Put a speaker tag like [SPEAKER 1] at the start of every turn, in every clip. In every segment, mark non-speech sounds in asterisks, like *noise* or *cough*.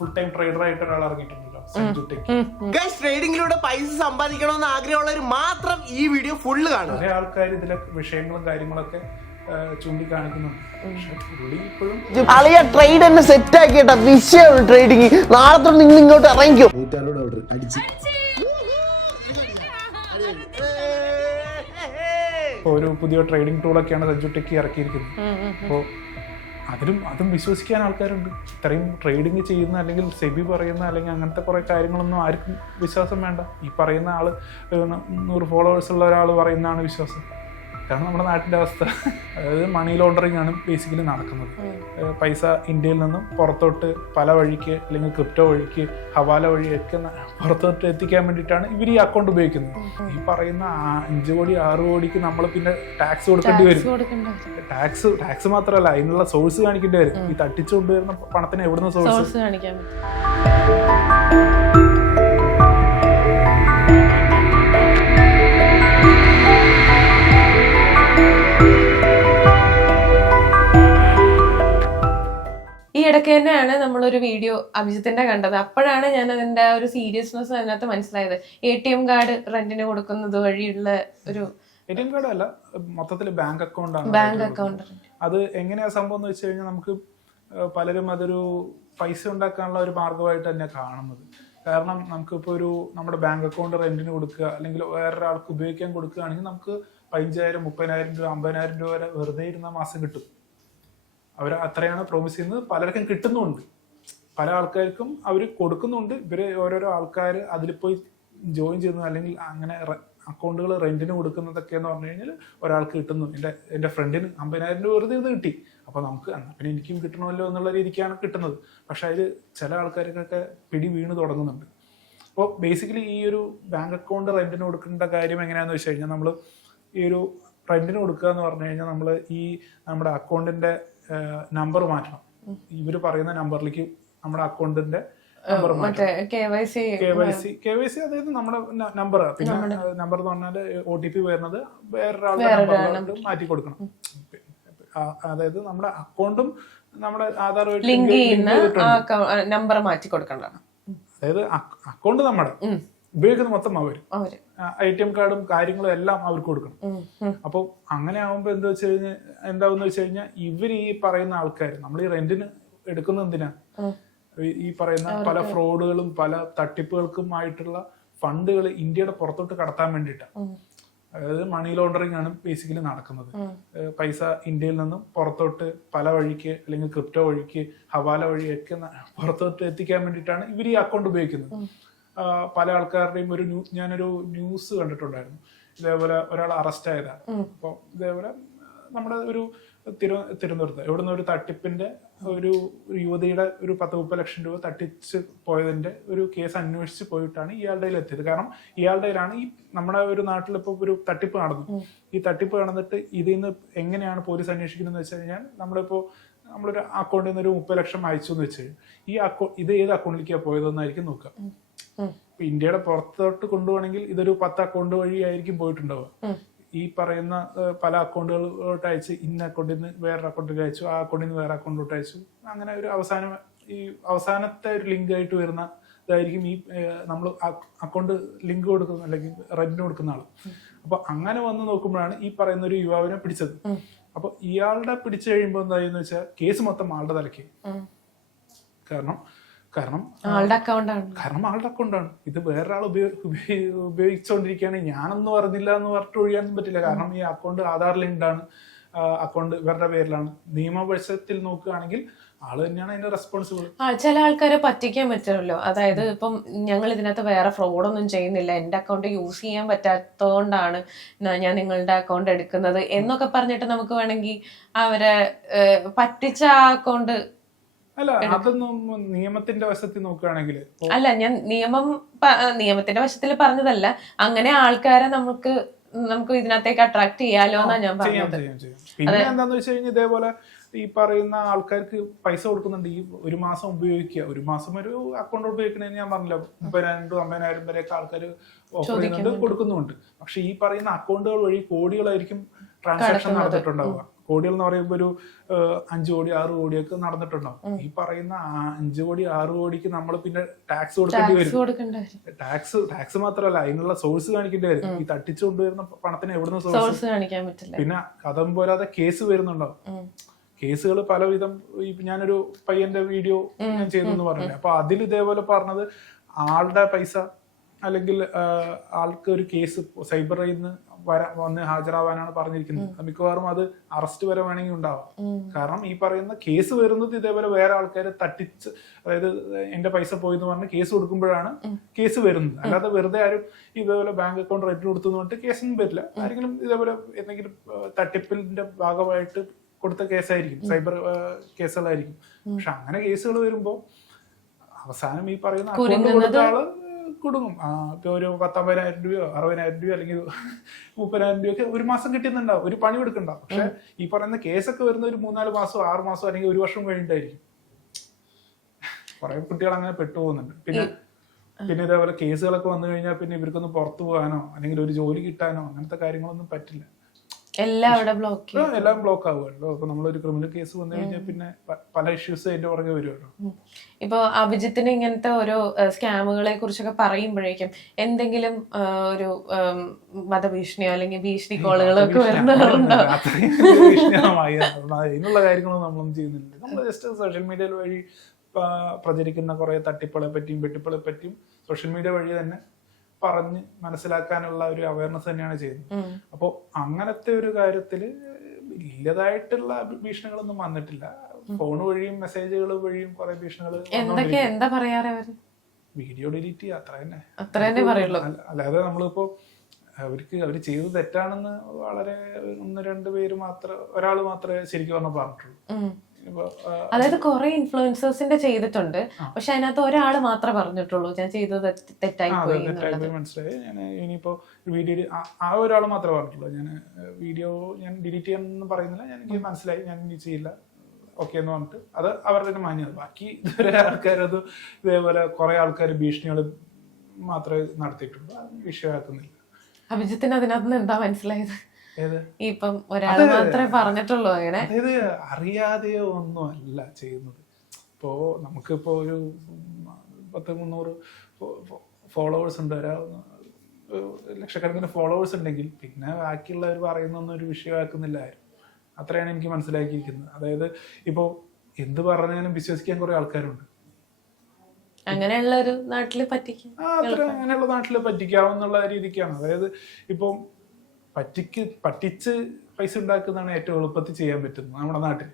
[SPEAKER 1] Full time trader ആയിട്ട് ഒരാൾ ഇറങ്ങിയിട്ടുണ്ടല്ലോ സഞ്ജു ടെക്
[SPEAKER 2] ഗൈസ് ട്രേഡിങ്ങിലൂടെ പൈസ സമ്പാദിക്കണമെന്ന് ആഗ്രഹമുള്ളവർ മാത്രം ഈ വീഡിയോ ഫുള്ള് കാണും
[SPEAKER 1] കുറെ ആൾക്കാർ ഇതിലെ വിഷയങ്ങളും കാര്യങ്ങളൊക്കെ ചൂണ്ടിക്കാണിക്കുന്നുണ്ട്. പക്ഷെ പുള്ളി ഇപ്പോഴും
[SPEAKER 2] അളിയ ട്രേഡ് തന്നെ സെറ്റ് ആക്കിയിട്ട. വിഷയമാണ് ട്രേഡിങ് നാളെ തൊട്ട് നിങ്ങൾ ഇങ്ങോട്ട് ഇറങ്ങിക്കോ.
[SPEAKER 1] ഇപ്പോൾ ഒരു പുതിയ ട്രേഡിംഗ് ടൂളൊക്കെയാണ് സഞ്ജു ടെക്കി ഇറക്കിയിരിക്കുന്നത്. അപ്പോൾ അതിലും അതും വിശ്വസിക്കാൻ ആൾക്കാരുണ്ട്. ഇത്രയും ട്രേഡിങ് ചെയ്യുന്ന അല്ലെങ്കിൽ സെബി പറയുന്ന അല്ലെങ്കിൽ അങ്ങനത്തെ കുറേ കാര്യങ്ങളൊന്നും ആർക്കും വിശ്വാസം വേണ്ട. ഈ പറയുന്ന ആൾ നൂറ് ഫോളോവേഴ്സ് ഉള്ള ഒരാൾ പറയുന്നതാണ് വിശ്വാസം. ഇതാണ് നമ്മുടെ നാട്ടിന്റെ അവസ്ഥ. അതായത് മണി ലോണ്ടറിങ് ആണ് ബേസിക്കലി നടക്കുന്നത്. പൈസ ഇന്ത്യയിൽ നിന്നും പുറത്തോട്ട് പല വഴിക്ക് അല്ലെങ്കിൽ ക്രിപ്റ്റോ വഴിക്ക് ഹവാല വഴിയൊക്കെ പുറത്തോട്ട് എത്തിക്കാൻ വേണ്ടിയിട്ടാണ് ഇവർ ഈ അക്കൗണ്ട് ഉപയോഗിക്കുന്നത്. ഈ പറയുന്ന അഞ്ച് കോടി ആറ് കോടിക്ക് നമ്മൾ പിന്നെ ടാക്സ് കൊടുക്കേണ്ടി വരും. ടാക്സ് ടാക്സ് മാത്രമല്ല അതിനുള്ള സോഴ്സ് കാണിക്കേണ്ടി വരും. ഈ തട്ടിച്ചു കൊണ്ടുവരുന്ന പണത്തിന് എവിടുന്ന സോഴ്സ്
[SPEAKER 3] കാണിക്കാൻ ഇടയ്ക്ക് തന്നെയാണ് നമ്മളൊരു വീഡിയോ അഭിജിത്തിന്റെ കണ്ടത്. അപ്പോഴാണ് ഞാൻ അതിന്റെ ഒരു സീരിയസ്നെസ് അതിനകത്ത് മനസ്സിലായത്. എ ടി എം കാർഡ് റെന്റിന് കൊടുക്കുന്നത് വഴിയുള്ള ഒരു
[SPEAKER 1] എ ടി എം കാർഡ് അല്ല മൊത്തത്തിൽ ബാങ്ക് അക്കൗണ്ട് ആണ്
[SPEAKER 3] ബാങ്ക് അക്കൗണ്ട്
[SPEAKER 1] അത് എങ്ങനെയാ സംഭവം എന്ന് വെച്ച് കഴിഞ്ഞാൽ നമുക്ക് പലരും അതൊരു പൈസ ഉണ്ടാക്കാനുള്ള ഒരു മാർഗമായിട്ട് തന്നെ കാണുന്നത്. കാരണം നമുക്കിപ്പോൾ ഒരു നമ്മുടെ ബാങ്ക് അക്കൗണ്ട് റെന്റിന് കൊടുക്കുക അല്ലെങ്കിൽ വേറൊരാൾക്ക് ഉപയോഗിക്കാൻ കൊടുക്കുകയാണെങ്കിൽ നമുക്ക് പതിനഞ്ചായിരം മുപ്പതിനായിരം രൂപ അമ്പതിനായിരം രൂപ വരെ വെറുതെ ഇരുന്ന മാസം കിട്ടും. അവർ അത്രയാണ് പ്രോമിസ് ചെയ്യുന്നത്. പലർക്കും കിട്ടുന്നുണ്ട് പല ആൾക്കാർക്കും അവർ കൊടുക്കുന്നുണ്ട്. ഇവർ ഓരോരോ ആൾക്കാർ അതിൽ പോയി ജോയിൻ ചെയ്യുന്നത് അല്ലെങ്കിൽ അങ്ങനെ അക്കൗണ്ടുകൾ റെന്റിന് കൊടുക്കുന്നതൊക്കെ എന്ന് പറഞ്ഞു കഴിഞ്ഞാൽ ഒരാൾക്ക് കിട്ടുന്നു. എന്റെ എന്റെ ഫ്രണ്ടിന് അമ്പതിനായിരം രൂപ വെറുതെ ഇത് കിട്ടി. അപ്പോൾ നമുക്ക് എന്നാ പിന്നെ എനിക്കും കിട്ടണമല്ലോ എന്നുള്ള രീതിക്കാണ് കിട്ടുന്നത്. പക്ഷെ അതിൽ ചില ആൾക്കാർക്കൊക്കെ പിടി വീണ് തുടങ്ങുന്നുണ്ട്. അപ്പോൾ ബേസിക്കലി ഈ ഒരു ബാങ്ക് അക്കൗണ്ട് റെന്റിന് കൊടുക്കേണ്ട കാര്യം എങ്ങനെയാണെന്ന് വെച്ച് കഴിഞ്ഞാൽ നമ്മൾ ഈ ഒരു റെന്റിന് കൊടുക്കുക എന്ന് പറഞ്ഞു കഴിഞ്ഞാൽ നമ്മൾ ഈ നമ്മുടെ അക്കൗണ്ടിന്റെ നമ്പർ മാറ്റണം. ഇവർ പറയുന്ന നമ്പറിലേക്ക് നമ്മുടെ അക്കൗണ്ടിന്റെ
[SPEAKER 3] കെ വൈ സി
[SPEAKER 1] അതായത് നമ്മുടെ നമ്പർ പിന്നെ നമ്പർ എന്ന് പറഞ്ഞാൽ ഒ ടി പി വരുന്നത് വേറൊരാളുടെ നമ്പറിലോട്ട് മാറ്റി കൊടുക്കണം. അതായത് നമ്മുടെ അക്കൗണ്ടും നമ്മുടെ ആധാർ
[SPEAKER 3] ലിങ്ക് ചെയ്യുന്ന നമ്പർ മാറ്റി കൊടുക്കണ്ടാണ്
[SPEAKER 1] അതായത് അക്കൗണ്ട് നമ്മുടെ. ഉപയോഗിക്കുന്നത് മൊത്തം അവർ.
[SPEAKER 3] അവർ.
[SPEAKER 1] ഐ ടി എം കാർഡും കാര്യങ്ങളും എല്ലാം അവർക്ക് കൊടുക്കണം. അപ്പോൾ അങ്ങനെ ആവുമ്പോൾ എന്താ വെച്ച് കഴിഞ്ഞാൽ എന്താവെന്ന് വെച്ച് കഴിഞ്ഞാൽ ഇവർ ഈ പറയുന്ന ആൾക്കാർ നമ്മൾ ഈ റെന്റിന് എടുക്കുന്ന എന്തിനാ? ഈ- പറയുന്ന പല ഫ്രോഡുകളും പല തട്ടിപ്പുകൾക്കും ആയിട്ടുള്ള ഫണ്ടുകൾ ഇന്ത്യയുടെ പുറത്തോട്ട് കടത്താൻ വേണ്ടിയിട്ടാണ് അതായത് മണി ലോണ്ടറിങ് ആണ് ബേസിക്കലി നടക്കുന്നത്. പൈസ ഇന്ത്യയിൽ നിന്നും പുറത്തോട്ട് പല വഴിക്ക് അല്ലെങ്കിൽ ക്രിപ്റ്റോ വഴിക്ക് ഹവാല വഴിയൊക്കെ പുറത്തോട്ട് എത്തിക്കാൻ വേണ്ടിയിട്ടാണ് ഇവർ ഈ അക്കൗണ്ട് ഉപയോഗിക്കുന്നത്. പല ആൾക്കാരുടെയും ഒരു ന്യൂ ഞാനൊരു ന്യൂസ് കണ്ടിട്ടുണ്ടായിരുന്നു. ഇതേപോലെ ഒരാൾ അറസ്റ്റ് ആയതാണ് അപ്പോൾ ഇതേപോലെ നമ്മുടെ ഒരു തിരു തിരുവനന്തപുരത്ത് എവിടുന്ന ഒരു തട്ടിപ്പിന്റെ ഒരു യുവതിയുടെ ഒരു പത്ത് മുപ്പത് ലക്ഷം രൂപ തട്ടിച്ച് പോയതിന്റെ ഒരു കേസ് അന്വേഷിച്ച് പോയിട്ടാണ് ഇയാളുടെ എത്തിയത്. കാരണം ഇയാളുടെ കയ്യിലാണ് ഈ നമ്മുടെ ഒരു നാട്ടിൽ ഇപ്പോൾ ഒരു തട്ടിപ്പ് നടന്നു. ഈ തട്ടിപ്പ് നടന്നിട്ട് ഇതിൽ നിന്ന് എങ്ങനെയാണ് പോലീസ് അന്വേഷിക്കുന്നത് വെച്ച് കഴിഞ്ഞാൽ നമ്മളിപ്പോൾ നമ്മളൊരു അക്കൗണ്ടിൽ നിന്ന് ഒരു മുപ്പത് ലക്ഷം അയച്ചു എന്ന് വെച്ച് ഈ അക്കൗണ്ട് ഇത് ഏത് അക്കൗണ്ടിലേക്കാണ് പോയതെന്നായിരിക്കും നോക്കുക. ഇപ്പൊ ഇന്ത്യയുടെ പുറത്തോട്ട് കൊണ്ടുപോകണമെങ്കിൽ ഇതൊരു പത്ത് അക്കൗണ്ട് വഴി ആയിരിക്കും പോയിട്ടുണ്ടാവുക. ഈ പറയുന്ന പല അക്കൗണ്ടുകളിലോട്ട് അയച്ച് ഇന്ന അക്കൗണ്ടിൽ നിന്ന് വേറൊരു അക്കൗണ്ടിൽ അയച്ചു ആ അക്കൗണ്ടിൽ നിന്ന് വേറെ അക്കൗണ്ടിലോട്ട് അയച്ചു. അങ്ങനെ ഒരു അവസാനം ഈ അവസാനത്തെ ഒരു ലിങ്ക് ആയിട്ട് വരുന്ന ഇതായിരിക്കും ഈ നമ്മൾ അക്കൗണ്ട് ലിങ്ക് കൊടുക്കുന്ന അല്ലെങ്കിൽ റെന്റിന് കൊടുക്കുന്ന ആൾ അപ്പൊ അങ്ങനെ വന്ന് നോക്കുമ്പോഴാണ് ഈ പറയുന്ന ഒരു യുവാവിനെ പിടിച്ചത്. അപ്പൊ ഇയാളുടെ പിടിച്ചു കഴിയുമ്പോൾ എന്തായെന്ന് വെച്ചാൽ കേസ് മൊത്തം ആളുടെ തലയ്ക്ക്. കാരണം കാരണം
[SPEAKER 3] ആളുടെ അക്കൗണ്ടാണ്
[SPEAKER 1] കാരണം ആളുടെ അക്കൗണ്ടാണ് ഇത് വേറൊരാൾ ഉപയോഗിച്ചുകൊണ്ടിരിക്കുകയാണ് ഞാനൊന്നും അറിഞ്ഞില്ല എന്ന് പറഞ്ഞിട്ട് ഒഴിയാനും പറ്റില്ല. കാരണം ഈ അക്കൗണ്ട് ആധാർ ലിങ്ക്ഡ് ആണ് അക്കൗണ്ട് ഇവരുടെ പേരിലാണ്. നിയമവശത്തിൽ നോക്കുകയാണെങ്കിൽ ആൾ തന്നെയാണ് അതിന്റെ റെസ്പോൺസിബിൾ
[SPEAKER 3] ആ ചില ആൾക്കാരെ പറ്റിക്കാൻ പറ്റുമല്ലോ. അതായത് ഇപ്പം ഞങ്ങൾ ഇതിനകത്ത് വേറെ ഫ്രോഡൊന്നും ചെയ്യുന്നില്ല. എന്റെ അക്കൗണ്ട് യൂസ് ചെയ്യാൻ പറ്റാത്തതുകൊണ്ടാണ് ഞാൻ നിങ്ങളുടെ അക്കൗണ്ട് എടുക്കുന്നത് എന്നൊക്കെ പറഞ്ഞിട്ട് നമുക്ക് വേണമെങ്കിൽ അവരെ പറ്റിച്ച ആ അക്കൗണ്ട്
[SPEAKER 1] അല്ല അതൊന്നും നിയമത്തിന്റെ വശത്തിൽ നോക്കുകയാണെങ്കിൽ
[SPEAKER 3] അല്ല ഞാൻ നിയമം നിയമത്തിന്റെ വശത്തിൽ പറഞ്ഞതല്ല. അങ്ങനെ ആൾക്കാരെ നമുക്ക് നമുക്ക് ഇതിനകത്തേക്ക് അട്രാക്ട് ചെയ്യാലോ എന്നാ ഞാൻ പറഞ്ഞത്.
[SPEAKER 1] ചെയ്യാം ചെയ്യാം. പിന്നെ എന്താന്ന് വെച്ച് കഴിഞ്ഞാൽ ഇതേപോലെ ഈ പറയുന്ന ആൾക്കാർക്ക് പൈസ കൊടുക്കുന്നുണ്ട്. ഈ ഒരു മാസം ഉപയോഗിക്കുക. ഒരു മാസം ഒരു അക്കൗണ്ട് ഉപയോഗിക്കണേന്ന് ഞാൻ പറഞ്ഞില്ല മുപ്പതിനായിരം അമ്പതിനായിരം വരെയൊക്കെ ആൾക്കാർ ഓഫർ ചെയ്യുന്നുണ്ട് കൊടുക്കുന്നുണ്ട് പക്ഷെ ഈ പറയുന്ന അക്കൗണ്ടുകൾ വഴി കോടികളായിരിക്കും ട്രാൻസാക്ഷൻ നടത്തിയിട്ടുണ്ടാവുക കോടികൾ എന്ന് പറയുമ്പോൾ ഒരു അഞ്ചു കോടി ആറ് കോടിയൊക്കെ നടന്നിട്ടുണ്ടാവും. ഈ പറയുന്ന അഞ്ചു കോടി ആറ് കോടിക്ക് നമ്മൾ പിന്നെ ടാക്സ് കൊടുക്കേണ്ടി വരും. ടാക്സ് ടാക്സ് മാത്രമല്ല അതിനുള്ള സോഴ്സ് കാണിക്കേണ്ടി വരും. ഈ തട്ടിച്ചു കൊണ്ടുവരുന്ന പണത്തിന് എവിടുന്ന് സോഴ്സ്?
[SPEAKER 3] സോഴ്സ് കാണിക്കാൻ പറ്റില്ല.
[SPEAKER 1] പിന്നെ കഥം പോരാതെ കേസ് വരുന്നുണ്ടാവും. കേസുകൾ പലവിധം ഞാനൊരു പയ്യന്റെ വീഡിയോ ഞാൻ ചെയ്തു എന്ന് പറഞ്ഞില്ലേ. അപ്പൊ അതിൽ ഇതേപോലെ പറഞ്ഞത് ആളുടെ പൈസ അല്ലെങ്കിൽ ആൾക്ക് ഒരു കേസ് സൈബർ നിന്ന് വരാ വന്ന് ഹാജരാവാനാണ് പറഞ്ഞിരിക്കുന്നത്. മിക്കവാറും അത് അറസ്റ്റ് വരെ വേണമെങ്കിൽ ഉണ്ടാവാം. കാരണം ഈ പറയുന്ന കേസ് വരുന്നത് ഇതേപോലെ വേറെ ആൾക്കാരെ തട്ടിച്ച് അതായത് എന്റെ പൈസ പോയി എന്ന് പറഞ്ഞ് കേസ് കൊടുക്കുമ്പോഴാണ് കേസ് വരുന്നത്. അല്ലാതെ വെറുതെ ആരും ഇതേപോലെ ബാങ്ക് അക്കൗണ്ട് റെന്റ് കൊടുത്തു എന്ന് പറഞ്ഞിട്ട് കേസൊന്നും വരില്ല. ആരെങ്കിലും ഇതേപോലെ എന്തെങ്കിലും തട്ടിപ്പിന്റെ ഭാഗമായിട്ട് കൊടുത്ത കേസായിരിക്കും. സൈബർ കേസുകളായിരിക്കും. പക്ഷെ അങ്ങനെ കേസുകൾ വരുമ്പോൾ അവസാനം ഈ പറയുന്ന അക്കൗണ്ട് കൊടുത്ത ആൾ ആ ഇപ്പൊ ഒരു പത്തൊമ്പതിനായിരം രൂപയോ അറുപതിനായിരം രൂപയോ അല്ലെങ്കിൽ മുപ്പതിനായിരം രൂപയൊക്കെ ഒരു മാസം കിട്ടുന്നുണ്ടാവും ഒരു പണി കൊടുക്കണ്ടാവും പക്ഷെ ഈ പറയുന്ന കേസൊക്കെ വരുന്ന ഒരു മൂന്നാൽ മാസം ആറ് മാസം അല്ലെങ്കിൽ ഒരു വർഷം കഴിഞ്ഞിട്ടായിരിക്കും. കുറെ കുട്ടികൾ അങ്ങനെ പെട്ടുപോകുന്നുണ്ട്. പിന്നെ പിന്നെ ഇതേപോലെ കേസുകളൊക്കെ വന്നു കഴിഞ്ഞാൽ പിന്നെ ഇവർക്കൊന്ന് പുറത്തു പോകാനോ അല്ലെങ്കിൽ ഒരു ജോലി കിട്ടാനോ അങ്ങനത്തെ കാര്യങ്ങളൊന്നും പറ്റില്ല.
[SPEAKER 3] എല്ലാം അവിടെ ബ്ലോക്ക്
[SPEAKER 1] ഇപ്പൊ എല്ലാം ബ്ലോക്ക് ആവുമല്ലോ അപ്പൊ നമ്മളൊരു ക്രിമിനൽ കേസ് വന്നു കഴിഞ്ഞാൽ പിന്നെ പല ഇഷ്യൂസ് അതിന്റെ പുറകെ വരുമല്ലോ.
[SPEAKER 3] ഇപ്പൊ അഭിജിത്തിന് ഇങ്ങനത്തെ ഓരോ സ്കാമുകളെ കുറിച്ചൊക്കെ പറയുമ്പോഴേക്കും എന്തെങ്കിലും ഒരു മതഭീഷണിയോ അല്ലെങ്കിൽ ഭീഷണി കോളുകളോ ഒക്കെ വരുന്നുണ്ടോ.
[SPEAKER 1] അതിനുള്ള കാര്യങ്ങളൊന്നും നമ്മളൊന്നും ചെയ്യുന്നില്ല. നമ്മൾ ജസ്റ്റ് സോഷ്യൽ മീഡിയ വഴി പ്രചരിക്കുന്ന കുറെ തട്ടിപ്പുകളെ പറ്റിയും വെട്ടിപ്പുകളെ പറ്റിയും സോഷ്യൽ മീഡിയ വഴി തന്നെ പറഞ്ഞ് മനസ്സിലാക്കാനുള്ള ഒരു അവയർനെസ് തന്നെയാണ് ചെയ്യുന്നത്.
[SPEAKER 3] അപ്പൊ
[SPEAKER 1] അപ്പോൾ അങ്ങനത്തെ ഒരു കാര്യത്തിൽ ഇല്ലതായിട്ടുള്ള ഭീഷണികളൊന്നും വന്നിട്ടില്ല. ഫോൺ വഴിയും മെസ്സേജുകൾ വഴിയും കുറെ ഭീഷണികൾ
[SPEAKER 3] എന്തൊക്കെ എന്താ പറയാറ് അവർ?
[SPEAKER 1] വീഡിയോ ഡിലീറ്റ് ചെയ്യുക അത്ര തന്നെ.
[SPEAKER 3] അത്ര തന്നെ പറയുള്ളൂ.
[SPEAKER 1] അല്ല- അല്ലാതെ നമ്മളിപ്പോ അവർക്ക് അവർ ചെയ്തത് തെറ്റാണെന്ന് വളരെ ഒന്ന് രണ്ട് പേര് മാത്രം ഒരാൾ മാത്രമേ ശരിക്കും പറഞ്ഞു പറഞ്ഞിട്ടുള്ളൂ.
[SPEAKER 3] അതായത് കുറെ ഇൻഫ്ലുവൻസേഴ്സിന്റെ ചെയ്തിട്ടുണ്ട്. പക്ഷെ അതിനകത്ത് ഒരാൾ മാത്രമേ പറഞ്ഞിട്ടുള്ളൂ. ഞാൻ ചെയ്തത് തെറ്റായി പോയി
[SPEAKER 1] മനസ്സിലായി. ഞാൻ ഇനിയിപ്പോ വീഡിയോ ആ ഒരാൾ മാത്രമേ പറഞ്ഞിട്ടുള്ളൂ. ഞാൻ വീഡിയോ ഞാൻ ഡിലീറ്റ് ചെയ്യാനൊന്നും പറയുന്നില്ല. ഞാൻ എനിക്ക് മനസ്സിലായി. ഞാൻ ഇനി ചെയ്യില്ല. ഓക്കെ എന്ന് പറഞ്ഞിട്ട്. അത് അവരുടെ തന്നെ മാന്യത. ബാക്കി ഇതുവരെ ആൾക്കാരത് ഇതേപോലെ കുറെ ആൾക്കാർ ഭീഷണികൾ മാത്രമേ നടത്തിയിട്ടുള്ളൂ. അത് വിഷയമാക്കുന്നില്ല.
[SPEAKER 3] അഭിജിത്തിന് അതിനകത്ത് നിന്ന് എന്താ മനസ്സിലായത്? ഇപ്പം ഒരാൾ മാത്രമേ പറഞ്ഞിട്ടുള്ളൂ അങ്ങനെ.
[SPEAKER 1] അതായത് അറിയാതെയോ ഒന്നും അല്ല ചെയ്യുന്നത്. ഇപ്പോ നമുക്കിപ്പോ ഒരു പത്ത് മുന്നൂറ് ഫോളോവേഴ്സ് ഉണ്ട്. ഒരാ ലക്ഷക്കണക്കിന് ഫോളോവേഴ്സ് ഉണ്ടെങ്കിൽ പിന്നെ ബാക്കിയുള്ളവർ പറയുന്നൊന്നും ഒരു വിഷയമാക്കുന്നില്ല ആരും അത്രയാണ് എനിക്ക് മനസ്സിലാക്കിയിരിക്കുന്നത്. അതായത് ഇപ്പോ എന്ത് പറഞ്ഞാലും വിശ്വസിക്കാൻ കുറെ ആൾക്കാരുണ്ട്.
[SPEAKER 3] അങ്ങനെയുള്ള ഒരു നാട്ടിൽ പറ്റിക്കും
[SPEAKER 1] അങ്ങനെയുള്ള നാട്ടിൽ പറ്റിക്കാവുന്നുള്ള രീതിക്കാണ്. അതായത് ഇപ്പം പറ്റിക്ക് പറ്റിച്ച് പൈസ ഉണ്ടാക്കുന്നതാണ് ഏറ്റവും എളുപ്പത്തിൽ ചെയ്യാൻ പറ്റുന്നത് നമ്മുടെ നാട്ടിൽ.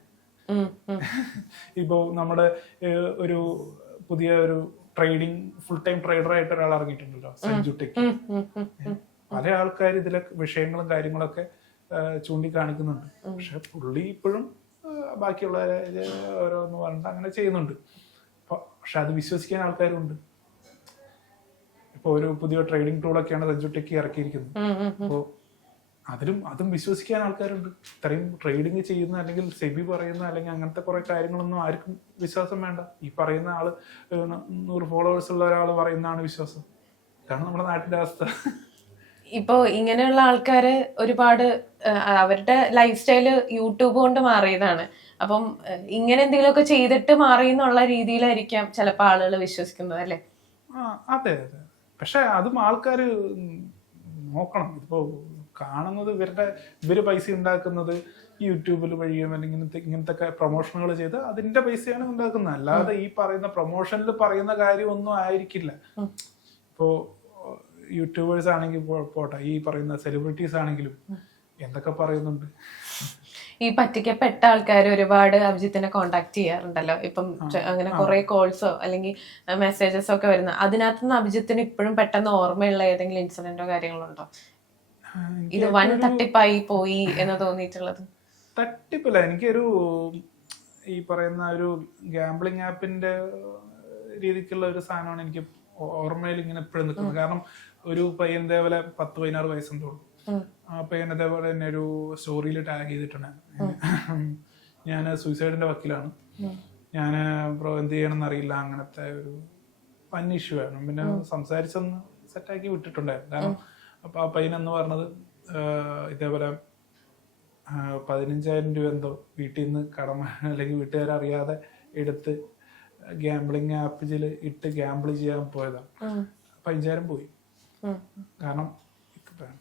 [SPEAKER 1] *laughs* ഇപ്പോൾ നമ്മുടെ ഒരു പുതിയ ഒരു ട്രേഡിങ് ഫുൾ ടൈം ട്രേഡർ ആയിട്ട് ഒരാൾ ഇറങ്ങിയിട്ടുണ്ടല്ലോ സഞ്ജു ടെക്. പല ആൾക്കാർ ഇതിലെ വിഷയങ്ങളും കാര്യങ്ങളൊക്കെ ചൂണ്ടിക്കാണിക്കുന്നുണ്ട്. പക്ഷെ പുള്ളി ഇപ്പോഴും ബാക്കിയുള്ള ഓരോന്ന് പറഞ്ഞിട്ട് അങ്ങനെ ചെയ്യുന്നുണ്ട്. അപ്പൊ പക്ഷെ അത് വിശ്വസിക്കാൻ ആൾക്കാരുണ്ട്. ഇപ്പൊ ഒരു പുതിയ ട്രേഡിംഗ് ടൂളൊക്കെയാണ് സഞ്ജു ടെക് ഇറക്കിയിരിക്കുന്നത്. അപ്പോൾ അതിലും അതും വിശ്വസിക്കാൻ ആൾക്കാരുണ്ട്. ഇത്രയും ട്രേഡിങ് ചെയ്യുന്ന അല്ലെങ്കിൽ സെബി പറയുന്ന അല്ലെങ്കിൽ അങ്ങനത്തെ കുറെ കാര്യങ്ങളൊന്നും ആർക്കും വിശ്വാസം വേണ്ട. ഈ പറയുന്ന ആൾ നൂറ് ഫോളോവേഴ്സ് ഉള്ള ഒരാൾ പറയുന്നതാണ് വിശ്വാസം. ഇതാണ് നമ്മുടെ നാട്ടിന്റെ അവസ്ഥ.
[SPEAKER 3] ഇപ്പോ ഇങ്ങനെയുള്ള ആൾക്കാര് ഒരുപാട് അവരുടെ ലൈഫ് സ്റ്റൈൽ യൂട്യൂബ് കൊണ്ട് മാറിയതാണ്. അപ്പം ഇങ്ങനെ എന്തെങ്കിലുമൊക്കെ ചെയ്തിട്ട് മാറി എന്നുള്ള രീതിയിലായിരിക്കാം ചിലപ്പോൾ ആളുകൾ വിശ്വസിക്കുന്നത് അല്ലെ?
[SPEAKER 1] ആ അതെ അതെ. പക്ഷെ അതും ആൾക്കാർ നോക്കണം. ഇപ്പോ കാണുന്നത് ഇവരുടെ ഇവർ പൈസ ഉണ്ടാക്കുന്നത് യൂട്യൂബിൽ വഴിയും അല്ലെങ്കിൽ ഇങ്ങനത്തെ പ്രൊമോഷനുകൾ ചെയ്ത് അതിന്റെ പൈസയാണ് ഉണ്ടാക്കുന്നത്. അല്ലാതെ ഈ പറയുന്ന പ്രൊമോഷനിൽ പറയുന്ന കാര്യമൊന്നും ആയിരിക്കില്ല. ഇപ്പോ യൂട്യൂബേഴ്സ് ആണെങ്കിൽ പോട്ടെ ഈ പറയുന്ന സെലിബ്രിറ്റീസ് ആണെങ്കിലും എന്തൊക്കെ പറയുന്നുണ്ട്?
[SPEAKER 3] ഈ പറ്റിക്കപ്പെട്ട ആൾക്കാർ ഒരുപാട് അഭിജിത്തിനെ കോണ്ടാക്ട് ചെയ്യാറുണ്ടല്ലോ. ഇപ്പം അങ്ങനെ കുറെ കോൾസോ അല്ലെങ്കിൽ മെസ്സേജസോ ഒക്കെ വരുന്ന. അതിനകത്തുനിന്ന് അഭിജിത്തിന് ഇപ്പോഴും പെട്ടെന്ന് ഓർമ്മയുള്ള ഏതെങ്കിലും ഇൻസിഡന്റോ കാര്യങ്ങളോ ഉണ്ടോ?
[SPEAKER 1] ആ, എനിക്ക്
[SPEAKER 3] ഇത് വൻ തട്ടിപ്പായി പോയി എന്ന് തോന്നിയിട്ടുള്ളത്.
[SPEAKER 1] തട്ടിപ്പില്ല എനിക്കൊരു ഈ പറയുന്ന ഒരു ഗാംബ്ലിംഗ് ആപ്പിന്റെ രീതിക്കുള്ള ഒരു സാധനമാണ് എനിക്ക് ഓർമ്മയിൽ ഇങ്ങനെ എപ്പോഴും നിൽക്കുന്നത്. കാരണം ഒരു പയ്യൻ ഇതേപോലെ പത്ത് പതിനാറ്
[SPEAKER 3] വയസ്സുണ്ടോ
[SPEAKER 1] ആ പയ്യൻ അതേപോലെ തന്നെ ഒരു സ്റ്റോറിയിൽ ടാഗ് ചെയ്തിട്ടുണ്ട്. ഞാൻ സൂയിസൈഡിന്റെ വക്കീലാണ്. ഞാൻ ബ്രോ എന്ത് ചെയ്യണമെന്ന് അറിയില്ല അങ്ങനത്തെ ഒരു വൻ ഇഷ്യൂ ആയിരുന്നു. പിന്നെ സംസാരിച്ചൊന്ന് സെറ്റാക്കി വിട്ടിട്ടുണ്ടായിരുന്നു. കാരണം അപ്പൊ ആ പയ്യൻ എന്ന് പറഞ്ഞത് ഇതേപോലെ പതിനഞ്ചായിരം രൂപ എന്തോ വീട്ടിൽ നിന്ന് കടമ *laughs* അല്ലെങ്കിൽ വീട്ടുകാരറിയാതെ എടുത്ത് ഗ്യാംബ്ലിങ് ആപ്പിൽ ഇട്ട് ഗ്യാംബിൾ ചെയ്യാൻ പോയതാണ്. പതിനഞ്ചായിരം പോയി. കാരണം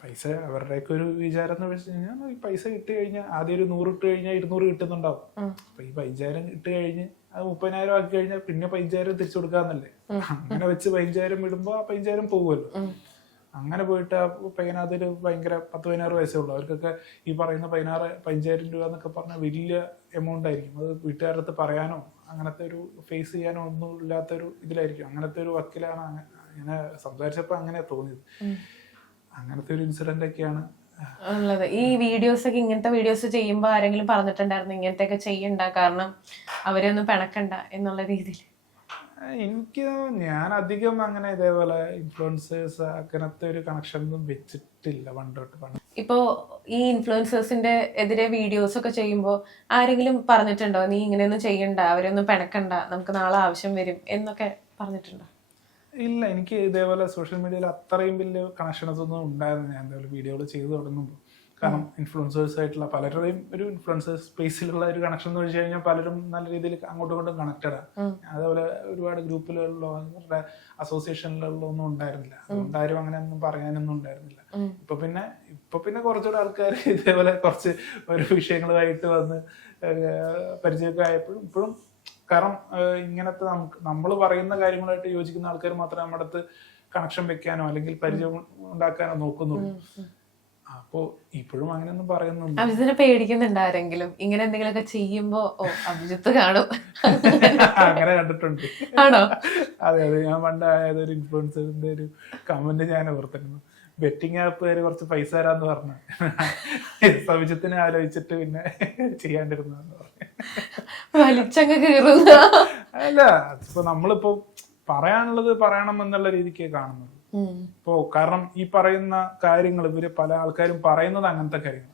[SPEAKER 1] പൈസ അവരുടെയൊക്കെ ഒരു വിചാരം എന്ന് വെച്ച് കഴിഞ്ഞാൽ ഈ പൈസ കിട്ടി കഴിഞ്ഞാൽ ആദ്യം ഒരു നൂറ് ഇട്ട് കഴിഞ്ഞാൽ ഇരുന്നൂറ് കിട്ടുന്നുണ്ടാവും. അപ്പൊ ഈ പതിനഞ്ചായിരം ഇട്ട് കഴിഞ്ഞ് അത് മുപ്പതിനായിരം ആക്കി കഴിഞ്ഞാൽ പിന്നെ പതിനഞ്ചായിരം തിരിച്ചു കൊടുക്കാന്നല്ലേ അങ്ങനെ വെച്ച് പതിനഞ്ചായിരം ഇടുമ്പോ ആ പതിനഞ്ചായിരം പോകുമല്ലോ. അങ്ങനെ പോയിട്ട് ആ പയ്യനകത്തൊരു ഭയങ്കര പത്ത് പതിനാറ് വയസ്സേ ഉള്ളൂ. അവർക്കൊക്കെ ഈ പറയുന്ന പതിനാറ് പതിനഞ്ചായിരം രൂപ എന്നൊക്കെ പറഞ്ഞാൽ വലിയ എമൗണ്ട് ആയിരിക്കും. അത് വീട്ടുകാരടുത്ത് പറയാനോ അങ്ങനത്തെ ഒരു ഫേസ് ചെയ്യാനോ ഒന്നും ഇല്ലാത്തൊരു ഇതിലായിരിക്കും. അങ്ങനത്തെ ഒരു വക്കീലാണ് അങ്ങനെ സംസാരിച്ചപ്പോൾ അങ്ങനെ തോന്നിയത്. അങ്ങനത്തെ ഒരു ഇൻസിഡന്റ് ഒക്കെയാണ്.
[SPEAKER 3] ഉള്ളത്. ഈ വീഡിയോസ് ഒക്കെ ഇങ്ങനത്തെ വീഡിയോസ് ചെയ്യുമ്പോൾ ആരെങ്കിലും പറഞ്ഞിട്ടുണ്ടായിരുന്നു ഇങ്ങനത്തെ ഒക്കെ ചെയ്യണ്ട കാരണം അവരെ ഒന്നും പിണക്കണ്ട എന്നുള്ള രീതിയിൽ
[SPEAKER 1] എനിക്ക് ഞാൻ അധികം അങ്ങനെ ഇതേപോലെ ഇൻഫ്ലുവൻസേഴ്സ് അങ്ങനത്തെ ഒരു കണക്ഷൻ ഒന്നും വെച്ചിട്ടില്ല പണ്ടോട്ട് പണ്ട്.
[SPEAKER 3] ഇപ്പോ ഈ ഇൻഫ്ലുവൻസേഴ്സിന്റെ എതിരെ വീഡിയോസ് ഒക്കെ ചെയ്യുമ്പോൾ ആരെങ്കിലും പറഞ്ഞിട്ടുണ്ടോ നീ ഇങ്ങനെയൊന്നും ചെയ്യണ്ട അവരൊന്നും പിണക്കണ്ട നമുക്ക് നാളെ ആവശ്യം വരും എന്നൊക്കെ പറഞ്ഞിട്ടുണ്ടോ?
[SPEAKER 1] ഇല്ല എനിക്ക് ഇതേപോലെ സോഷ്യൽ മീഡിയയിൽ അത്രയും വലിയ കണക്ഷൻസ് ഒന്നും ഉണ്ടായിരുന്നു ഞാൻ ഇതേപോലെ വീഡിയോകൾ ചെയ്തു തുടങ്ങുമ്പോൾ കാരണം ഇൻഫ്ലുവൻസേഴ്സ് ആയിട്ടുള്ള പലരുടെയും ഒരു ഇൻഫ്ലുവൻസേഴ്സ് സ്പേസിലുള്ള ഒരു കണക്ഷൻ എന്ന് വെച്ച് കഴിഞ്ഞാൽ പലരും നല്ല രീതിയിൽ അങ്ങോട്ടും ഇങ്ങോട്ടും കണക്റ്റഡാണ് അതേപോലെ ഒരുപാട് ഗ്രൂപ്പിലുള്ള അവരുടെ അസോസിയേഷനിലുള്ള ഒന്നും ഉണ്ടായിരുന്നില്ല. അതുകൊണ്ട് ആരും അങ്ങനെ ഒന്നും പറയാനൊന്നും ഉണ്ടായിരുന്നില്ല. ഇപ്പൊ പിന്നെ ഇപ്പൊ പിന്നെ കുറച്ചുകൂടെ ആൾക്കാർ *laughs* ഇതേപോലെ കുറച്ച് ഒരു വിഷയങ്ങളുമായിട്ട് വന്ന് പരിചയമൊക്കെ ആയപ്പോഴും ഇപ്പോഴും കാരണം ഇങ്ങനത്തെ നമുക്ക് നമ്മൾ പറയുന്ന കാര്യങ്ങളായിട്ട് യോജിക്കുന്ന ആൾക്കാർ മാത്രമേ നമ്മുടെ അടുത്ത് കണക്ഷൻ വെക്കാനോ അല്ലെങ്കിൽ പരിചയം ഉണ്ടാക്കാനോ നോക്കുന്നുള്ളൂ. അപ്പോ ഇപ്പോഴും അങ്ങനെയൊന്നും പറയുന്നുണ്ട്.
[SPEAKER 3] അഭിജിത്തിനെ പേടിക്കുന്നുണ്ട് ആരെങ്കിലും. ഇങ്ങനെ എന്തെങ്കിലുമൊക്കെ ചെയ്യുമ്പോ ഓ അഭിജിത്ത് കാണും.
[SPEAKER 1] അങ്ങനെ കണ്ടിട്ടുണ്ട്.
[SPEAKER 3] ആണോ?
[SPEAKER 1] അതെ അതെ. ഞാൻ പണ്ട് ഏതൊരു ഇൻഫ്ലുവൻസറിന്റെ ഒരു കമന്റ് ഞാൻ ഓർത്തിരുന്നു. ബെറ്റിംഗ് വരെ കുറച്ച് പൈസ തരാന്ന് പറഞ്ഞു. അഭിജിത്തിനെ ആലോചിച്ചിട്ട് പിന്നെ ചെയ്യാണ്ടിരുന്നു
[SPEAKER 3] വലിച്ചങ്ങ് കീറുന്ന.
[SPEAKER 1] അല്ല ഇപ്പൊ നമ്മളിപ്പോ പറയാനുള്ളത് പറയണം എന്നുള്ള രീതിക്ക് കാണുന്നത്. ഇപ്പോ കാരണം ഈ പറയുന്ന കാര്യങ്ങൾ ഇവർ പല ആൾക്കാരും പറയുന്നത് അങ്ങനത്തെ കാര്യങ്ങൾ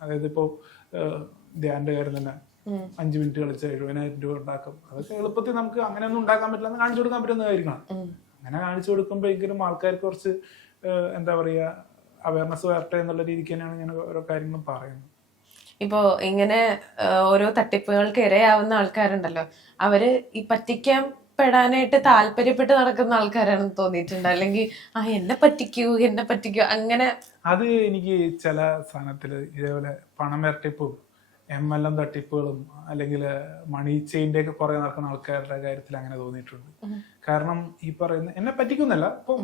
[SPEAKER 1] അതായത് ഇപ്പോ ധ്യാന്റെ കാര്യം തന്നെ. അഞ്ചു മിനിറ്റ് കളിച്ച എഴുപതിനായിരം രൂപ ഉണ്ടാക്കും. അതൊക്കെ എളുപ്പത്തിൽ നമുക്ക് അങ്ങനെയൊന്നും ഉണ്ടാക്കാൻ പറ്റില്ല. എന്ന് കാണിച്ചു കൊടുക്കാൻ പറ്റുന്ന കാര്യങ്ങളാണ് അങ്ങനെ കാണിച്ചു കൊടുക്കുമ്പോഴെങ്കിലും ആൾക്കാർക്ക് കുറച്ച് എന്താ പറയാ അവയർനെസ് വരട്ടെ എന്നുള്ള രീതിക്ക് തന്നെയാണ് ഞാൻ ഓരോ കാര്യങ്ങളും പറയുന്നത്.
[SPEAKER 3] ഇപ്പോ ഇങ്ങനെ ഓരോ തട്ടിപ്പുകൾക്ക് ഇരയാവുന്ന ആൾക്കാരുണ്ടല്ലോ. അവർ ഈ പറ്റിക്കാൻ പെടാനായിട്ട് താല്പര്യപ്പെട്ട് നടക്കുന്ന ആൾക്കാരാണെന്ന് തോന്നിയിട്ടുണ്ട്. അല്ലെങ്കിൽ ആ എന്നെ പറ്റിക്കൂ എന്നെ പറ്റിക്കൂ അങ്ങനെ.
[SPEAKER 1] അത് എനിക്ക് ചില സാധനത്തിൽ ഇതേപോലെ പണം ഇരട്ടിപ്പും എം എൽ എം തട്ടിപ്പുകളും അല്ലെങ്കിൽ മണി ചെയിന്റെ ഒക്കെ പുറകെ നടക്കുന്ന ആൾക്കാരുടെ കാര്യത്തിൽ അങ്ങനെ തോന്നിയിട്ടുണ്ട്. കാരണം ഈ പറയുന്ന എന്നെ പറ്റിക്കുന്നല്ല ഇപ്പൊ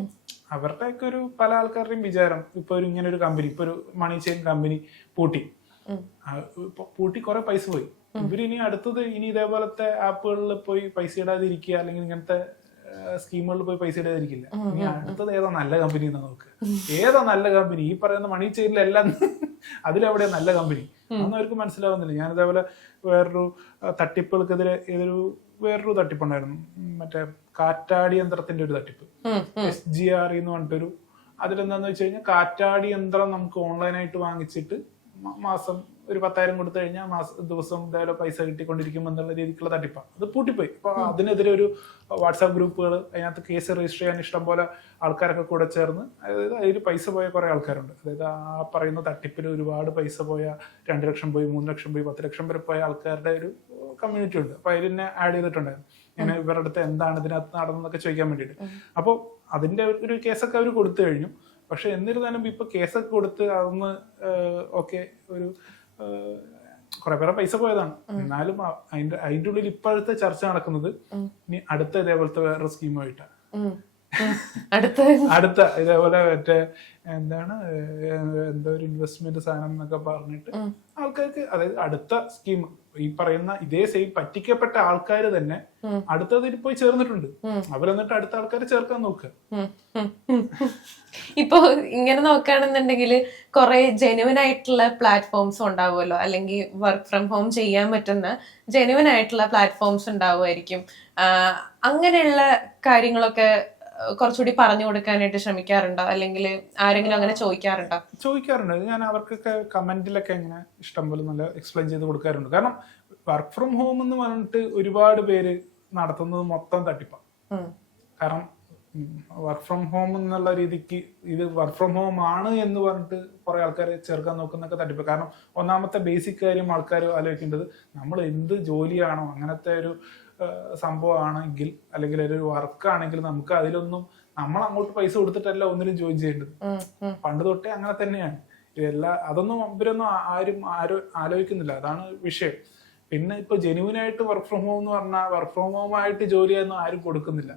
[SPEAKER 1] അവരുടെയൊക്കെ ഒരു പല ആൾക്കാരുടെയും വിചാരം ഇപ്പൊ ഒരു ഇങ്ങനെ ഒരു കമ്പനി ഇപ്പൊ ഒരു മണി ചെയിൻ കമ്പനി പൂട്ടി. പൂട്ടി കുറെ പൈസ പോയി. ഇവർ ഇനി അടുത്തത് ഇനി ഇതേപോലത്തെ ആപ്പുകളിൽ പോയി പൈസ ഇടാതിരിക്കുക അല്ലെങ്കിൽ ഇങ്ങനത്തെ സ്കീമുകളിൽ പോയി പൈസ ഇടാതിരിക്കില്ല. ഇനി അടുത്തത് ഏതാ നല്ല കമ്പനി എന്ന് നോക്ക്. ഏതാ നല്ല കമ്പനി? ഈ പറയുന്ന മണി ചെയിനിലെല്ലാം അതിലെവിടെയാ നല്ല കമ്പനി? അന്ന് അവർക്ക് മനസ്സിലാവുന്നില്ല. ഞാൻ ഇതേപോലെ വേറൊരു തട്ടിപ്പുകൾക്കെതിരെ ഏതൊരു വേറൊരു തട്ടിപ്പുണ്ടായിരുന്നു. മറ്റേ കാറ്റാടി യന്ത്രത്തിന്റെ ഒരു തട്ടിപ്പ്. എസ് ജി ആർ എന്ന് പറഞ്ഞിട്ടൊരു അതിലെന്താന്ന് വെച്ച് കഴിഞ്ഞാൽ കാറ്റാടി യന്ത്രം നമുക്ക് ഓൺലൈനായിട്ട് വാങ്ങിച്ചിട്ട് മാസം ഒരു പത്തായിരം കൊടുത്തു കഴിഞ്ഞാൽ മാസം ദിവസം എന്തായാലും പൈസ കിട്ടിക്കൊണ്ടിരിക്കും എന്നുള്ള രീതിക്കുള്ള തട്ടിപ്പാണ് അത് പൂട്ടിപ്പോയി. അപ്പൊ അതിനെതിരെ ഒരു വാട്സാപ്പ് ഗ്രൂപ്പുകൾ അതിനകത്ത് കേസ് രജിസ്റ്റർ ചെയ്യാൻ ഇഷ്ടം പോലെ ആൾക്കാരൊക്കെ കൂടെ ചേർന്ന് അതായത് അതിൽ പൈസ പോയ കുറെ ആൾക്കാരുണ്ട്. അതായത് ആ പറയുന്ന തട്ടിപ്പിൽ ഒരുപാട് പൈസ പോയ രണ്ട് ലക്ഷം പോയി മൂന്ന് ലക്ഷം പോയി പത്ത് ലക്ഷം വരെ പോയ ആൾക്കാരുടെ ഒരു കമ്മ്യൂണിറ്റി ഉണ്ട്. അപ്പൊ അതിൽ തന്നെ ആഡ് ചെയ്തിട്ടുണ്ടായിരുന്നു. ഇങ്ങനെ ഇവരുടെ അടുത്ത് എന്താണ് ഇതിനകത്ത് നടന്നതെന്നൊക്കെ ചോദിക്കാൻ വേണ്ടിയിട്ട്. അപ്പോൾ അതിന്റെ ഒരു കേസൊക്കെ അവർ കൊടുത്തു കഴിഞ്ഞു. പക്ഷെ എന്നിരുന്നാലും ഇപ്പൊ കേസൊക്കെ കൊടുത്ത് അതൊന്ന് ഓക്കെ ഒരു കുറെ പേരെ പൈസ പോയതാണ്. എന്നാലും അതിന്റെ അതിന്റെ ഉള്ളിൽ ഇപ്പോഴത്തെ ചർച്ച നടക്കുന്നത് ഇനി അടുത്ത ഇതേപോലത്തെ വേറെ സ്കീമായിട്ടാണ്. *laughs*
[SPEAKER 3] അടുത്ത
[SPEAKER 1] അടുത്ത ഇതേപോലെ മറ്റേ എന്താണ് എന്തോ ഒരു ഇൻവെസ്റ്റ്മെന്റ് സാധനം എന്നൊക്കെ പറഞ്ഞിട്ട് ആൾക്കാർക്ക് അതായത് അടുത്ത സ്കീം ഈ പറയുന്ന ഇതേ സെയിം പറ്റിക്കപ്പെട്ട ആൾക്കാർ തന്നെ അടുത്തതിൽ പോയി ചേർന്നിട്ടുണ്ട്. അവരെന്നിട്ട് അടുത്ത ആൾക്കാരെ ചേർക്കാൻ നോക്കുക.
[SPEAKER 3] ഇപ്പൊ ഇങ്ങനെ നോക്കുകയാണെന്നുണ്ടെങ്കിൽ കുറെ ജെനുവൻ ആയിട്ടുള്ള പ്ലാറ്റ്ഫോംസ് ഉണ്ടാവുമല്ലോ. അല്ലെങ്കിൽ വർക്ക് ഫ്രം ഹോം ചെയ്യാൻ പറ്റുന്ന ജെനുവൻ ആയിട്ടുള്ള പ്ലാറ്റ്ഫോംസ് ഉണ്ടാവുമായിരിക്കും. അങ്ങനെയുള്ള കാര്യങ്ങളൊക്കെ കുറച്ചുകൂടി പറഞ്ഞു കൊടുക്കാനായിട്ട് ശ്രമിക്കാറുണ്ടോ? അല്ലെങ്കിൽ ആരെങ്കിലും അങ്ങനെ ചോദിക്കാറുണ്ടോ?
[SPEAKER 1] ചോദിക്കാറുണ്ട്. ഞാൻ അവർക്കൊക്കെ കമന്റിലൊക്കെ ഇങ്ങനെ ഇഷ്ടംപോലെ നല്ല എക്സ്പ്ലെയിൻ ചെയ്ത് കൊടുക്കാറുണ്ട്. കാരണം വർക്ക് ഫ്രം ഹോം എന്ന് പറഞ്ഞിട്ട് ഒരുപാട് പേര് നടത്തുന്നത് മൊത്തം തട്ടിപ്പാണ് കാരണം വർക്ക് ഫ്രം ഹോം എന്നുള്ള രീതിക്ക് ഇത് വർക്ക് ഫ്രം ഹോം ആണ് എന്ന് പറഞ്ഞിട്ട് കുറെ ആൾക്കാർ ചേർക്കാൻ നോക്കുന്നൊക്കെ തട്ടിപ്പ്. കാരണം ഒന്നാമത്തെ ബേസിക് കാര്യം ആൾക്കാർ ആലോചിക്കേണ്ടത് നമ്മൾ എന്ത് ജോലിയാണോ അങ്ങനത്തെ ഒരു സംഭവമാണെങ്കിൽ അല്ലെങ്കിൽ ഒരു വർക്കാണെങ്കിൽ നമുക്ക് അതിലൊന്നും നമ്മൾ അങ്ങോട്ട് പൈസ കൊടുത്തിട്ടല്ല ഒന്നിനും ജോയിൻ ചെയ്യേണ്ടത്. പണ്ട് തൊട്ടേ അങ്ങനെ തന്നെയാണ്. ഇതെല്ലാം അതൊന്നും ഇവരൊന്നും ആരും ആരും ആലോചിക്കുന്നില്ല. അതാണ് വിഷയം. പിന്നെ ഇപ്പൊ ജെനുവിനായിട്ട് വർക്ക് ഫ്രം ഹോം എന്ന് പറഞ്ഞാൽ വർക്ക് ഫ്രം ഹോം ആയിട്ട് ജോലിയൊന്നും ആരും കൊടുക്കുന്നില്ല.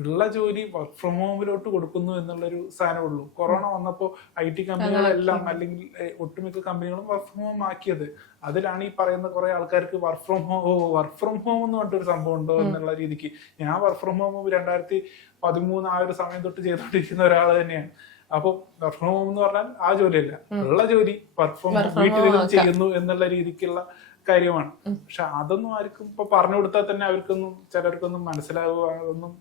[SPEAKER 1] ഉള്ള ജോലി വർക്ക് ഫ്രം ഹോമിലോട്ട് കൊടുക്കുന്നു എന്നുള്ളൊരു സാധനം ഉള്ളൂ കൊറോണ വന്നപ്പോൾ ഐ ടി കമ്പനികളെല്ലാം അല്ലെങ്കിൽ ഒട്ടുമിക്ക കമ്പനികളും വർക്ക് ഫ്രം ഹോം ആക്കിയത്. അതിലാണ് ഈ പറയുന്ന കുറെ ആൾക്കാർക്ക് വർക്ക് ഫ്രം ഹോം ഓ വർക്ക് ഫ്രം ഹോം എന്ന് പറഞ്ഞിട്ടൊരു സംഭവം ഉണ്ടോ എന്നുള്ള രീതിക്ക്. ഞാൻ വർക്ക് ഫ്രം ഹോം രണ്ടായിരത്തി പതിമൂന്ന് ആ ഒരു സമയം തൊട്ട് ചെയ്തുകൊണ്ടിരിക്കുന്ന ഒരാൾ തന്നെയാണ്. അപ്പൊ വർക്ക് ഫ്രം ഹോം എന്ന് പറഞ്ഞാൽ ആ ജോലിയല്ല. ഉള്ള ജോലി വർക്ക് ഫ്രം വീട്ടിലിരുന്ന് ചെയ്യുന്നു എന്നുള്ള രീതിക്കുള്ള കാര്യമാണ്. പക്ഷെ അതൊന്നും ആർക്കും ഇപ്പൊ പറഞ്ഞു കൊടുത്താൽ തന്നെ അവർക്കൊന്നും ചിലർക്കൊന്നും മനസ്സിലാവുക അതൊന്നും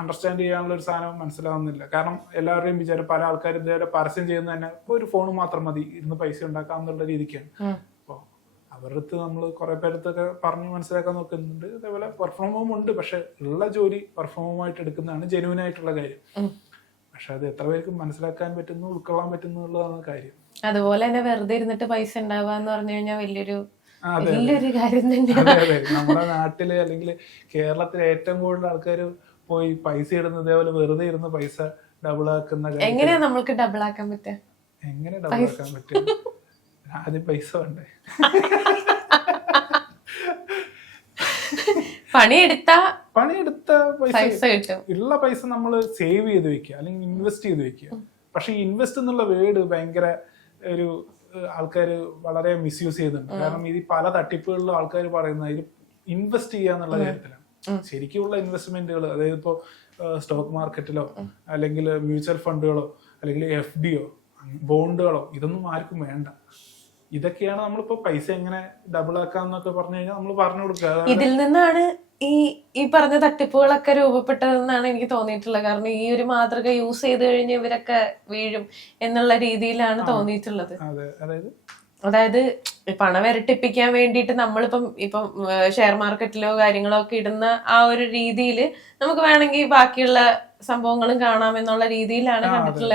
[SPEAKER 1] അണ്ടർസ്റ്റാൻഡ് ചെയ്യാനുള്ള ഒരു സാധനം മനസ്സിലാവുന്നില്ല കാരണം എല്ലാവരുടെയും വിചാരം പല ആൾക്കാരും ഇതുവരെ പരസ്യം ചെയ്യുന്ന തന്നെ ഇപ്പൊ ഒരു ഫോൺ മാത്രം മതി ഇരുന്ന് പൈസ ഉണ്ടാക്കാം എന്നുള്ള രീതിക്കാണ്. അപ്പോൾ അവരുടെ അടുത്ത് നമ്മൾ കുറെ പേരത്തൊക്കെ പറഞ്ഞ് മനസ്സിലാക്കാൻ നോക്കുന്നുണ്ട് അതേപോലെ പെർഫോമും ഹോം ഉണ്ട് പക്ഷെ ഉള്ള ജോലി പെർഫോം ഹോമായിട്ട് എടുക്കുന്നതാണ് ജെനുവിൻ ആയിട്ടുള്ള കാര്യം. പക്ഷെ അത് എത്ര പേർക്ക് മനസ്സിലാക്കാൻ പറ്റുന്നു ഉൾക്കൊള്ളാൻ പറ്റുന്നു എന്നുള്ളതാണ് കാര്യം
[SPEAKER 3] അതുപോലെ തന്നെ വെറുതെ ഇരുന്നിട്ട് പൈസ ഉണ്ടാവുക എന്ന് പറഞ്ഞു കഴിഞ്ഞാൽ വലിയൊരു. വലിയൊരു കാര്യം തന്നെയാണ്.
[SPEAKER 1] നമ്മുടെ നാട്ടിൽ അല്ലെങ്കിൽ കേരളത്തിലെ ഏറ്റവും കൂടുതൽ ആൾക്കാർ പോയി പൈസ ഇടുന്നത് ഇതേപോലെ വെറുതെ ഇരുന്ന് പൈസ ഡബിൾ ആക്കുന്ന
[SPEAKER 3] എങ്ങനെയാ നമ്മൾക്ക് ഡബിൾ ആക്കാൻ പറ്റുക
[SPEAKER 1] എങ്ങനെ ഡബിൾ ആക്കാൻ പറ്റും? ആദ്യം പൈസ വേണ്ടേ?
[SPEAKER 3] പണിയെടുത്ത
[SPEAKER 1] പണിയെടുത്ത പൈസ
[SPEAKER 3] കിട്ടും.
[SPEAKER 1] ഉള്ള പൈസ നമ്മൾ സേവ് ചെയ്ത് വെക്കുക. അല്ലെങ്കിൽ ഇൻവെസ്റ്റ് ചെയ്ത് വെക്കുക. പക്ഷെ ഇൻവെസ്റ്റ് എന്നുള്ള വേർഡ് ഭയങ്കര ഒരു ആൾക്കാർ വളരെ മിസ്യൂസ് ചെയ്യുന്നുണ്ട്. കാരണം ഇത് പല തട്ടിപ്പുകളിലും ആൾക്കാർ പറയുന്നത് ഇത് ഇൻവെസ്റ്റ് ചെയ്യുക എന്നുള്ള കാര്യത്തിലാണ്. ശരിക്കുള്ള ഇൻവെസ്റ്റ്മെന്റുകൾ അതായത് ഇപ്പോൾ സ്റ്റോക്ക് മാർക്കറ്റിലോ അല്ലെങ്കിൽ മ്യൂച്വൽ ഫണ്ടുകളോ അല്ലെങ്കിൽ എഫ് ഡിയോ ബോണ്ടുകളോ ഇതൊന്നും ആർക്കും വേണ്ട. ഇതൊക്കെയാണ് നമ്മളിപ്പോ പൈസ എങ്ങനെ ഡബിൾ ആക്കാന്നൊക്കെ പറഞ്ഞു കഴിഞ്ഞാൽ നമ്മൾ പറഞ്ഞു കൊടുക്കുക.
[SPEAKER 3] ഇതിൽ നിന്നാണ് ഈ ഈ പറഞ്ഞ തട്ടിപ്പുകളൊക്കെ രൂപപ്പെട്ടതെന്നാണ് എനിക്ക് തോന്നിയിട്ടുള്ളത്. കാരണം ഈ ഒരു മാതൃക യൂസ് ചെയ്ത് കഴിഞ്ഞ് ഇവരൊക്കെ വീഴും എന്നുള്ള രീതിയിലാണ് തോന്നിയിട്ടുള്ളത്.
[SPEAKER 1] അതെ അതായത്?
[SPEAKER 3] പണം ഇരട്ടിപ്പിക്കാൻ വേണ്ടിയിട്ട് നമ്മളിപ്പം ഇപ്പം ഷെയർ മാർക്കറ്റിലോ കാര്യങ്ങളോ ഒക്കെ ഇടുന്ന ആ ഒരു രീതിയിൽ നമുക്ക് വേണമെങ്കിൽ ബാക്കിയുള്ള സംഭവങ്ങളും കാണാം എന്നുള്ള രീതിയിലാണ് കണ്ടിട്ടുള്ളത്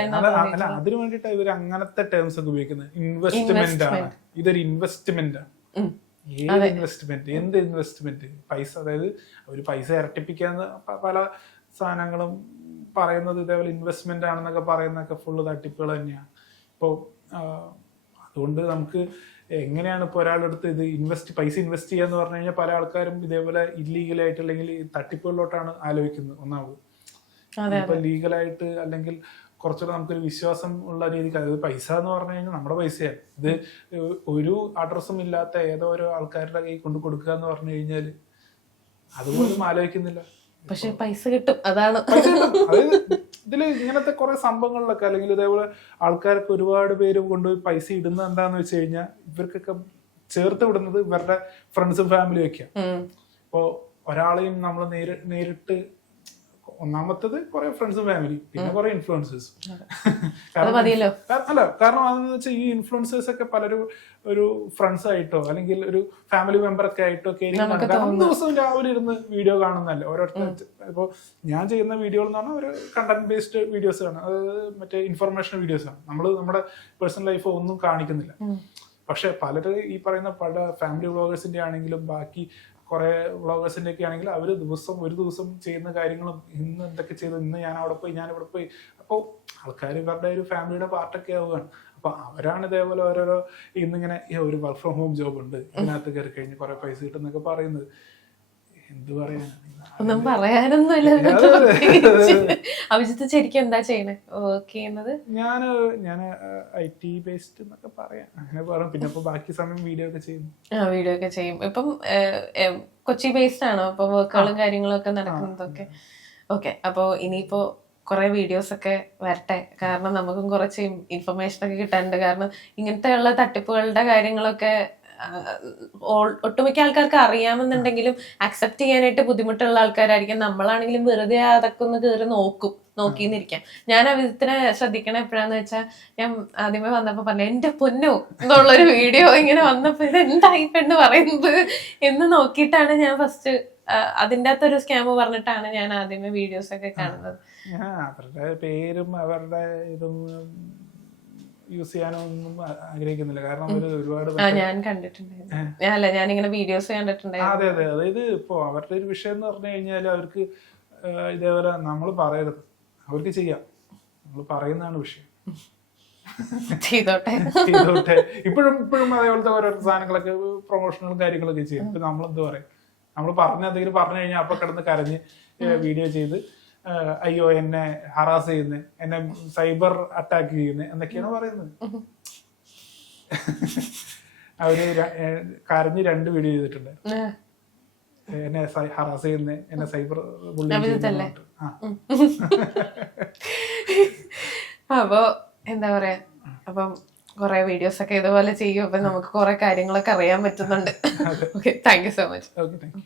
[SPEAKER 1] അതിനു ഇവർ അങ്ങനത്തെ ടേംസ് ഒക്കെ ഉപയോഗിക്കുന്നത്. ഇൻവെസ്റ്റ്മെന്റ് ആണ്. ഇതൊരു ഇൻവെസ്റ്റ്മെന്റ് ആണ്. ഏത് ഇൻവെസ്റ്റ്മെന്റ് എന്ത് ഇൻവെസ്റ്റ്മെന്റ് പൈസ അതായത് ഒരു പൈസ ഇരട്ടിപ്പിക്കാന്ന് പ- പല സാധനങ്ങളും പറയുന്നത് ഇതേപോലെ ഇൻവെസ്റ്റ്മെന്റ് ആണെന്നൊക്കെ പറയുന്നതൊക്കെ ഫുള്ള് തട്ടിപ്പുകൾ തന്നെയാണ് ഇപ്പോൾ അതുകൊണ്ട് നമുക്ക് എങ്ങനെയാണ് ഇപ്പോൾ ഒരാളെടുത്ത് അടുത്ത് ഇത് ഇൻവെസ്റ്റ് പൈസ ഇൻവെസ്റ്റ് ചെയ്യാന്ന് പറഞ്ഞു കഴിഞ്ഞാൽ പല ആൾക്കാരും ഇതേപോലെ ഇല്ലീഗലായിട്ട് അല്ലെങ്കിൽ തട്ടിപ്പുകളിലോട്ടാണ് ആലോചിക്കുന്നത് ഒന്നാമത്. ഇപ്പൊ ലീഗലായിട്ട് അല്ലെങ്കിൽ കുറച്ചുകൂടെ നമുക്കൊരു വിശ്വാസം ഉള്ള രീതിക്ക് അതായത് പൈസ എന്ന് പറഞ്ഞു കഴിഞ്ഞാൽ നമ്മുടെ പൈസയാണ്. ഇത് ഒരു അഡ്രസ്സും ഇല്ലാത്ത ഏതോ ഒരു ആൾക്കാരുടെ കൈ കൊണ്ട് കൊടുക്കുക എന്ന് പറഞ്ഞു കഴിഞ്ഞാൽ അതുപോലും ആലോചിക്കുന്നില്ല.
[SPEAKER 3] പക്ഷെ പൈസ കിട്ടും അതാണ്.
[SPEAKER 1] ഇതിൽ ഇങ്ങനത്തെ കുറെ സംഭവങ്ങളിലൊക്കെ അല്ലെങ്കിൽ ഇതേപോലെ ആൾക്കാരൊക്കെ ഒരുപാട് പേര് കൊണ്ടുപോയി പൈസ ഇടുന്നത് എന്താന്ന് വെച്ച് കഴിഞ്ഞാൽ ഇവർക്കൊക്കെ ചേർത്ത് വിടുന്നത് ഇവരുടെ ഫ്രണ്ട്സും ഫാമിലിയും ഒക്കെയാണ്
[SPEAKER 3] അപ്പോൾ
[SPEAKER 1] ഇപ്പോ ഒരാളെയും നമ്മൾ നേരി നേരിട്ട് ഒന്നാമത്തത് കുറെ ഫ്രണ്ട്സും ഫാമിലി പിന്നെ കുറെ ഇൻഫ്ലുവൻസേഴ്സ് *laughs* അല്ല കാരണം അതെന്ന് വെച്ചാൽ ഈ ഇൻഫ്ലുവൻസേഴ്സ് ഒക്കെ പലരും ഒരു ഫ്രണ്ട്സ് ആയിട്ടോ അല്ലെങ്കിൽ ഒരു ഫാമിലി മെമ്പർ ഒക്കെ ആയിട്ടോ. കാരണം ദിവസവും രാവിലെ ഇരുന്ന് വീഡിയോ കാണുന്നല്ലേ ഓരോരുത്തർ ഇപ്പോൾ ഞാൻ ചെയ്യുന്ന വീഡിയോ എന്ന് പറഞ്ഞാൽ ഒരു കണ്ടന്റ് ബേസ്ഡ് വീഡിയോസ് ആണ്. അത് മറ്റേ ഇൻഫർമേഷൻ വീഡിയോസ് ആണ്. നമ്മൾ നമ്മുടെ പേഴ്സണൽ ലൈഫ് ഒന്നും കാണിക്കുന്നില്ല. പക്ഷെ പലര് ഈ പറയുന്ന പല ഫാമിലി വ്ളോഗേഴ്സിന്റെ ആണെങ്കിലും ബാക്കി കുറെ വ്ളോഗേഴ്സിന്റെ ഒക്കെ ആണെങ്കിൽ അവർ ദിവസം ഒരു ദിവസം ചെയ്യുന്ന കാര്യങ്ങളും ഇന്ന് എന്തൊക്കെ ചെയ്തു ഇന്ന് ഞാൻ അവിടെ പോയി ഞാൻ ഇവിടെ പോയി. അപ്പോൾ ആൾക്കാർ ഇവരുടെ ഒരു ഫാമിലിയുടെ പാർട്ടൊക്കെ ആവുകയാണ്. അപ്പൊ അവരാണ് ഇതേപോലെ ഓരോരോ ഇന്നിങ്ങനെ ഒരു വർക്ക് ഫ്രം ഹോം ജോബ് ഉണ്ട്. ഇതിനകത്ത് കയറി കഴിഞ്ഞ് കുറെ പൈസ കിട്ടുന്നൊക്കെ പറയുന്നത്. എന്ത്
[SPEAKER 3] ഒന്നും പറയാനൊന്നുമില്ല. അഭിജിത്ത് ശരിക്കും എന്താ ചെയ്യണേ? വർക്ക് ചെയ്യുന്നത്?
[SPEAKER 1] ഞാൻ ഞാൻ ഐ ടി ബേസ്ഡ് എന്നൊക്കെ പറയാം. അങ്ങനെ പറയാം. പിന്നെ ഇപ്പൊ ബാക്കി സമയം വീഡിയോ ഒക്കെ ചെയ്യും.
[SPEAKER 3] ആ വീഡിയോ ഒക്കെ ചെയ്യും. ഇപ്പം കൊച്ചി ബേസ്ഡ് ആണോ? അപ്പൊ വർക്കുകളും കാര്യങ്ങളും ഒക്കെ നടക്കുന്നതൊക്കെ? ഓക്കെ അപ്പോൾ ഇനിയിപ്പോ കുറെ വീഡിയോസ് ഒക്കെ വരട്ടെ. കാരണം നമുക്കും കുറച്ച് ഇൻഫർമേഷൻ ഒക്കെ കിട്ടാനുണ്ട്. കാരണം ഇങ്ങനത്തെ ഉള്ള തട്ടിപ്പുകളുടെ കാര്യങ്ങളൊക്കെ ഒട്ടുമിക്ക ആൾക്കാർക്ക് അറിയാമെന്നുണ്ടെങ്കിലും അക്സെപ്റ്റ് ചെയ്യാനായിട്ട് ബുദ്ധിമുട്ടുള്ള ആൾക്കാരായിരിക്കും. നമ്മളാണെങ്കിലും വെറുതെ അതൊക്കെ ഒന്ന് കയറി നോക്കും നോക്കിന്നിരിക്കാം. ഞാൻ അവിധത്തിനെ വിധത്തിനെ ശ്രദ്ധിക്കണ എപ്പോഴാന്ന് വെച്ചാൽ ഞാൻ ആദ്യമേ വന്നപ്പോ പറഞ്ഞു എന്റെ പൊന്നോ എന്നുള്ളൊരു വീഡിയോ ഇങ്ങനെ വന്നപ്പോ ഇത് എന്തായി പെണ്ണ് പറയുന്നത്? എന്ന് നോക്കിയിട്ടാണ് ഞാൻ ഫസ്റ്റ് അതിന്റെ അകത്തൊരു സ്കാമ് പറഞ്ഞിട്ടാണ് ഞാൻ ആദ്യമേ വീഡിയോസ് ഒക്കെ കാണുന്നത്.
[SPEAKER 1] ആ അവരുടെ പേരും അവരുടെ ഇതും യൂസ് ചെയ്യാനൊന്നും ആഗ്രഹിക്കുന്നില്ല. കാരണം അവർ ഒരുപാട്
[SPEAKER 3] ആ ഞാൻ കണ്ടിട്ടുണ്ടായിരുന്നു. ഞാൻ ഞാനിങ്ങനെ വീഡിയോസ് കണ്ടിട്ടുണ്ടായിരുന്നു.
[SPEAKER 1] അതെ അതെ. അതായത് ഇപ്പോ അവരുടെ ഒരു വിഷയം എന്ന് പറഞ്ഞു കഴിഞ്ഞാൽ അവർക്ക് ഇതേപോലെ നമ്മൾ പറയരുത്. അവർക്ക് ചെയ്യാം. നമ്മൾ പറയുന്നതാണ് വിഷയം. *laughs*
[SPEAKER 3] ചെയ്തോട്ടെ.
[SPEAKER 1] ചെയ്തോട്ടെ. ഇപ്പോഴും ഇപ്പോഴും അതേപോലത്തെ ഓരോ സാധനങ്ങളൊക്കെ പ്രൊമോഷണൽ കാര്യങ്ങളൊക്കെ ചെയ്യും. ഇപ്പൊ നമ്മൾ എന്ത് പറയും? നമ്മൾ പറഞ്ഞ എന്തെങ്കിലും പറഞ്ഞു കഴിഞ്ഞാൽ അപ്പൊ കിടന്ന് കരഞ്ഞ് വീഡിയോ ചെയ്ത് അയ്യോ എന്നെ ഹറാസ് ചെയ്യുന്നത് എന്നെ സൈബർ അറ്റാക്ക് ചെയ്യുന്നു എന്നൊക്കെയാണ് പറയുന്നത്. അവർ കരഞ്ഞ് രണ്ട് വീഡിയോ ചെയ്തിട്ടുണ്ട്. എന്നെ ഹറാസ് ചെയ്യുന്നു എന്നെ സൈബർ അപ്പോ
[SPEAKER 3] അപ്പൊ എന്താ പറയാ അപ്പം കുറെ വീഡിയോസ് ഒക്കെ ഇതുപോലെ ചെയ്യും അപ്പൊ നമുക്ക് കുറെ കാര്യങ്ങളൊക്കെ അറിയാൻ പറ്റുന്നുണ്ട്. Okay thank you so much
[SPEAKER 1] okay thank you